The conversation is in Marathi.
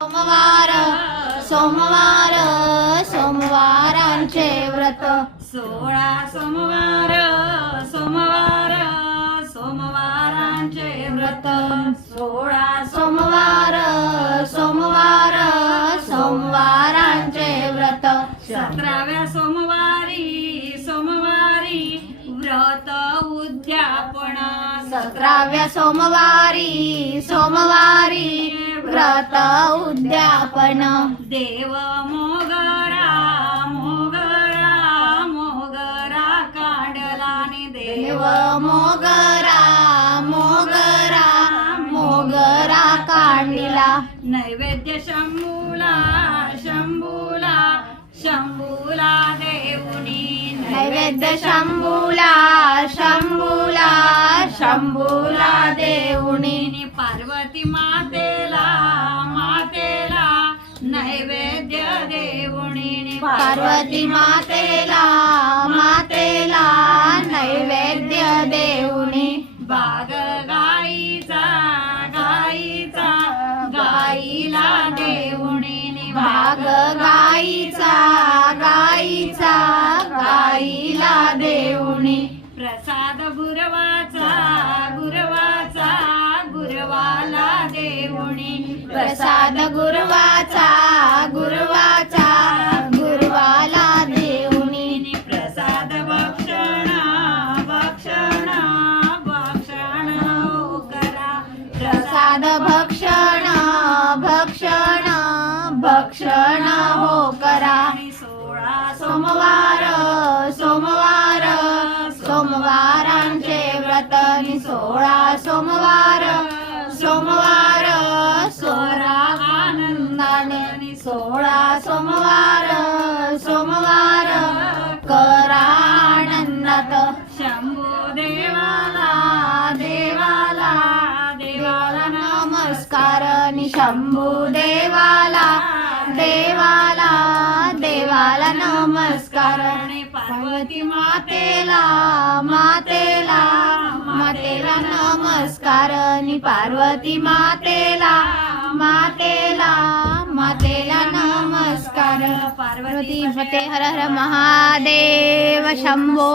सोमवार सोमवार सोमवारांचे व्रत. सोळा सोमवार सोमवार सोमवारांचे व्रत. सोळा सोमवार सोमवार सोमवारांचे व्रत. सतराव्या सोमवार सतराव्या सोमवारी सोमवारी व्रत उद्यापन. देव मोगरा मोगरा मोगरा काढलाने देव. देव मोगरा मोगरा मोगरा काढिला. नैवेद्य शंभूला शंभूला शंभूला देऊनी. नैवेद्य शंभूला शंभूला शंभूला देऊनी. पार्वती मातेला मातेला नैवेद्य देऊनी. पार्वती मातेला मातेला नैवेद्य देऊनी. बाग गाईचा गाईचा गाईला देऊनी. भाग गाईचा प्रसाद गुरुवाचा गुरुवाचा गुरुवाला देऊनी. प्रसाद भक्षण भक्षण भक्षण हो करा. प्रसाद भक्षण भक्षण भक्षण हो करा. सोळा सोमवार सोमवार सोमवारांचे व्रत. सोळा सोमवार सोमवार सोळा सोमवार सोमवार करा आनंदात शंभू देवाला देवाला देवाला नमस्कार. शंभू देवाला देवाला देवाला नमस्कार. पार्वती मातेला मातेला मातेला नमस्कार. पार्वती मातेला पार्वती फतेह हर हर महादेव शंभो।